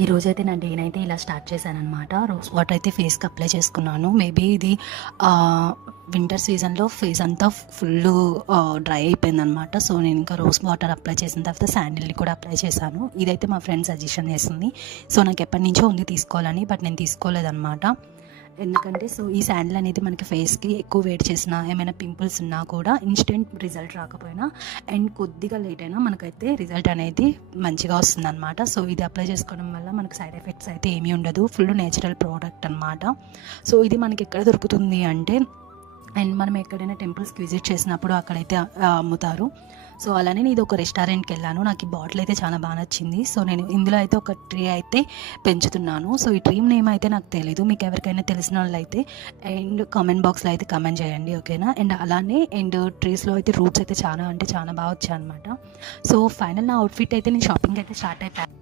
ఈ రోజైతే నా డేని అయితే ఇలా స్టార్ట్ చేశాననమాట. రోజ్ వాటర్ అయితే ఫేస్కి అప్లై చేసుకున్నాను. మేబీ ఇది వింటర్ సీజన్లో ఫేస్ అంతా ఫుల్ డ్రై అయిపోయిందనమాట. సో నేను ఇంకా రోజ్ వాటర్ అప్లై చేసిన తర్వాత శాండిల్ని కూడా అప్లై చేశాను. ఇదైతే మా ఫ్రెండ్ సజెషన్ చేసింది. సో నాకు ఎప్పటి నుంచో ఉంది తీసుకోవాలని, బట్ నేను తీసుకోలేదన్నమాట. ఎందుకంటే సో ఈ శాండిల్ అనేది మనకి ఫేస్కి ఎక్కువ వెయిట్ చేసినా, ఏమైనా పింపుల్స్ ఉన్నా కూడా ఇన్స్టెంట్ రిజల్ట్ రాకపోయినా అండ్ కొద్దిగా లేట్ అయినా మనకైతే రిజల్ట్ అనేది మంచిగా వస్తుందన్నమాట. సో ఇది అప్లై చేసుకోవడం వల్ల మనకు సైడ్ ఎఫెక్ట్స్ అయితే ఏమీ ఉండదు. ఫుల్ నేచురల్ ప్రోడక్ట్ అనమాట. సో ఇది మనకి ఎక్కడ దొరుకుతుంది అంటే, అండ్ మనం ఎక్కడైనా టెంపుల్స్కి విజిట్ చేసినప్పుడు అక్కడైతే అమ్ముతారు. సో అలానే నేను ఇది ఒక రెస్టారెంట్కి వెళ్ళాను. నాకు ఈ బాటిల్ అయితే చాలా బాగా నచ్చింది. సో నేను ఇందులో అయితే ఒక ట్రీ అయితే పెంచుతున్నాను. సో ఈ ట్రీ నేమ్ అయితే నాకు తెలీదు. మీకు ఎవరికైనా తెలిసిన వాళ్ళు అయితే అండ్ కామెంట్ బాక్స్లో అయితే కామెంట్ చేయండి, ఓకేనా. అండ్ అలానే అండ్ ట్రీస్లో అయితే రూట్స్ అయితే చాలా అంటే చాలా బాగా వచ్చాయి అనమాట. సో ఫైనల్ నా అవుట్ఫిట్ అయితే నేను షాపింగ్ అయితే స్టార్ట్ అయిపోయాను.